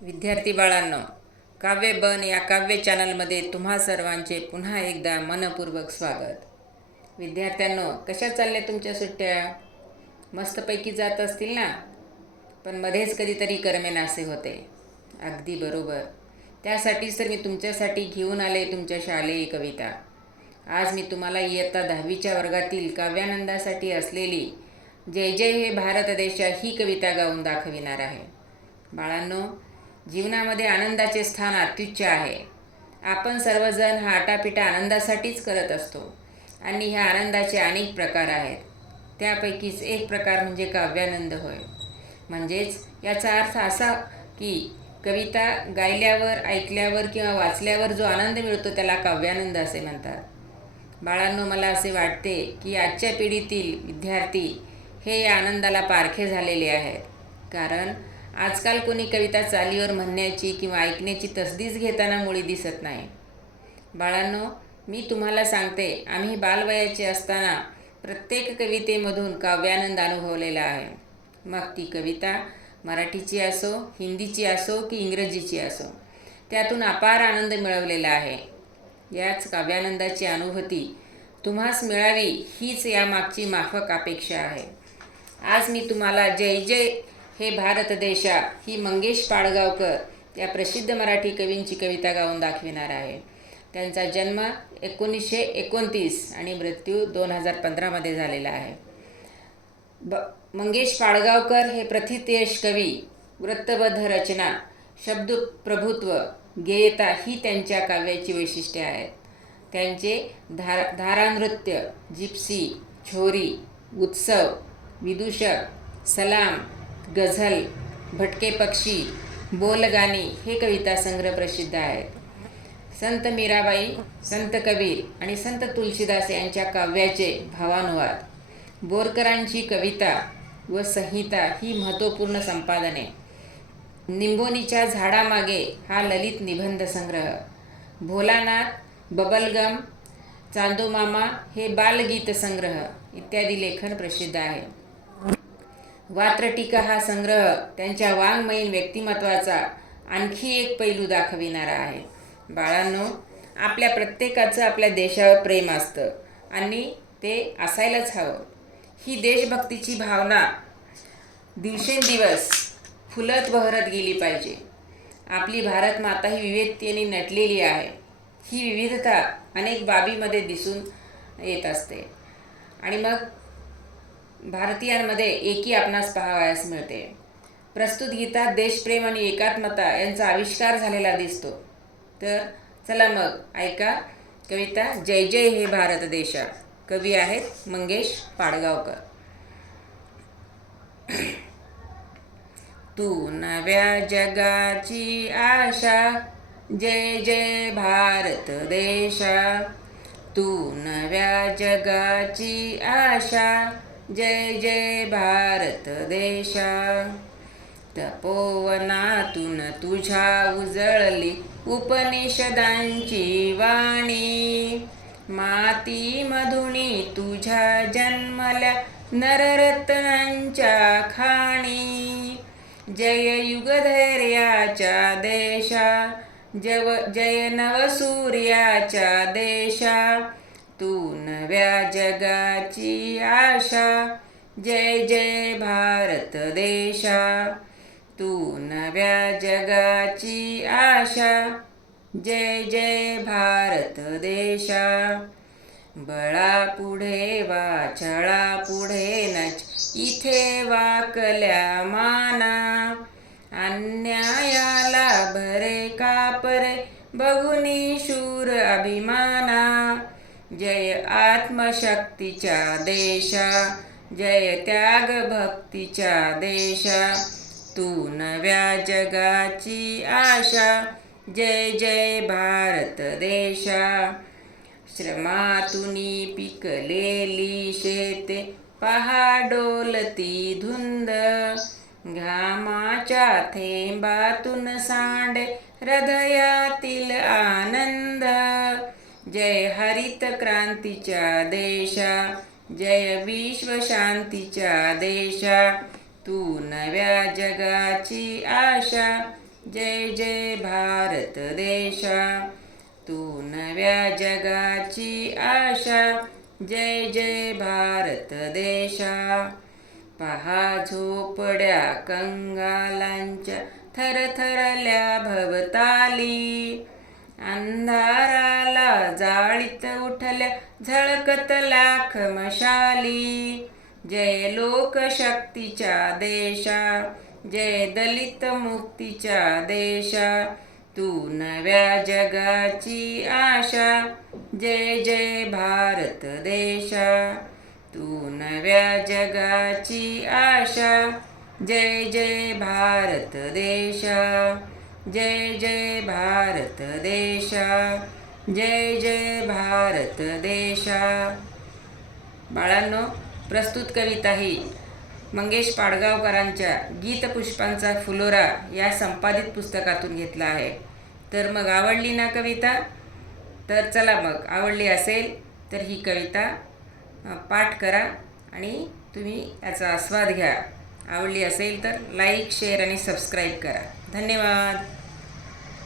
विद्यार्थी बाळांनो, काव्य बन या काव्य चॅनलमध्ये तुम्हा सर्वांचे पुन्हा एकदा मनपूर्वक स्वागत. विद्यार्थ्यांनो, कशा चालल्या तुमच्या सुट्ट्या? मस्तपैकी जात असतील ना? पण मध्येच कधीतरी करमेनासे होते. अगदी बरोबर. त्यासाठीच तर मी तुमच्यासाठी घेऊन आले तुमच्या शालेय कविता. आज मी तुम्हाला इयत्ता 10वीच्या वर्गातील काव्यानंदासाठी असलेली जय जय हे भारत देशा ही कविता गाऊन दाखविणार आहे. बाळांनो, जीवनामध्ये आनंदाचे स्थान अत्युच्च आहे. आपण सर्वजण हा आटापिटा आनंदासाठीच करत असतो आणि ह्या आनंदाचे अनेक प्रकार आहेत. त्यापैकीच एक प्रकार म्हणजे काव्यानंद होय. म्हणजेच याचा अर्थ असा की कविता गायल्यावर, ऐकल्यावर किंवा वाचल्यावर जो आनंद मिळतो त्याला काव्यानंद असे म्हणतात. बाळांनो, मला असे वाटते की आजच्या पिढीतील विद्यार्थी हे या आनंदाला पारखे झालेले आहेत. कारण आजकाल कोणी कविता चालीवर म्हणण्याची किंवा ऐकण्याची तसदीच घेताना मुळी दिसत नाही. बाळांनो, मी तुम्हाला सांगते, आम्ही बालवयाचे असताना प्रत्येक कवितेमधून काव्यानंद अनुभवलेला आहे. मग ती कविता मराठीची असो, हिंदीची असो की इंग्रजीची असो, त्यातून अपार आनंद मिळवलेला आहे. याच काव्यानंदाची अनुभूती तुम्हास मिळावी हीच यामागची माफक अपेक्षा आहे. आज मी तुम्हाला जय जय हे भारत देशा ही मंगेश पाडगावकर या प्रसिद्ध मराठी कवींची कविता गाऊन दाखविणार आहे. त्यांचा जन्म 1929 आणि मृत्यू 2015मध्ये झालेला आहे. मंगेश पाडगावकर हे प्रथितयश कवी, वृत्तबद्ध रचना, शब्दप्रभुत्व, गेयता ही त्यांच्या काव्याची वैशिष्ट्ये आहेत. त्यांचे धारानृत्य, जिप्सी, छोरी, उत्सव, विदूषक, सलाम, गझल, भटके पक्षी, बोलगाणी हे कविता संग्रह प्रसिद्ध आहेत. संत मीराबाई, संत कबीर आणि संत तुलसीदास यांच्या काव्याचे भावानुवाद, बोरकरांची कविता व संहिता ही महत्त्वपूर्ण संपादने, निंबोनीच्या झाडामागे हा ललित निबंध संग्रह, भोलानाथ, बबलगम, चांदोमामा हे बालगीत संग्रह इत्यादी लेखन प्रसिद्ध आहे. वात्रटिका हा संग्रह त्यांच्या वाङ्मयीन व्यक्तिमत्वाचा आणखी एक पैलू दाखविणारा आहे. बाळांनो, आपल्या प्रत्येकाचं आपल्या देशावर प्रेम असतं आणि ते असायलाच हवं. ही देशभक्तीची भावना दिवसेंदिवस फुलत बहरत गेली पाहिजे. आपली भारत माता ही विविधतेने नटलेली आहे. ही विविधता अनेक बाबीमध्ये दिसून येत असते आणि मग भारतीयांमध्ये एकी आपणास पाहावयास मिळते. प्रस्तुत गीतात देशप्रेम आणि एकात्मता यांचा आविष्कार झालेला दिसतो. तर चला मग ऐका कविता जय जय हे भारत देशा. कवी आहेत मंगेश पाडगावकर. तू नव्या जगाची आशा, जय जय भारत देशा. तू नव्या जगाची आशा, जय जय भारत देशा. तपोवनातून तुझ्या उजळली उपनिषदांची वाणी, मातीमधुनी तुझ्या जन्मल्या नररत्नांच्या खाणी. जय युगधैर्याच्या देशा, जय नवसूर्याच्या देशा. तू नव्या जगाची आशा, जय जय भारत देशा. तू नव्या जगाची आशा, जय जय भारत देशा. बळापुढे वा छळापुढे नच इथे वाकल्या माना, अन्यायाला भरे कापरे बघुनी शूर अभिमाना. जय आत्मशक्तीच्या देशा, जय त्याग भक्तीच्या देशा. तू नव्या जगाची आशा, जय जय भारत देशा. श्रमातुनी पिकलेली शेते पहा डोलती धुंद, घामाच्या थेंबातून सांडे हृदयातील आनंद. जय हरित क्रांतीच्या देशा, जय विश्वशांतीच्या देशा. तू नव्या जगाची आशा, जय जय भारत देशा, तू नव्या जगाची आशा. जय जय भारत देशा. पहा झोपड्या कंगालांच्या थरथरल्या भवताली. अंधाराला जाळीत उठल्या झळकत लाख मशाली. जय लोकशक्तीच्या देशा, जय दलित मुक्तीच्या देशा, तू नव्या जगाची आशा. जय जय भारत देशा, तू नव्या जगाची आशा. जय जय भारत देशा, जय जय भारत देशा, जय जय भारत देशा. बाळांनो, प्रस्तुत कविता ही मंगेश पाडगावकरांच्या गीतपुष्पांचा फुलोरा या संपादित पुस्तकातून घेतला आहे. तर मग आवडली ना कविता? तर चला मग, आवडली असेल तर ही कविता पाठ करा आणि तुम्ही याचा आस्वाद घ्या. आवडली असेल तर लाईक, शेअर आणि सबस्क्राईब करा. धन्यवाद.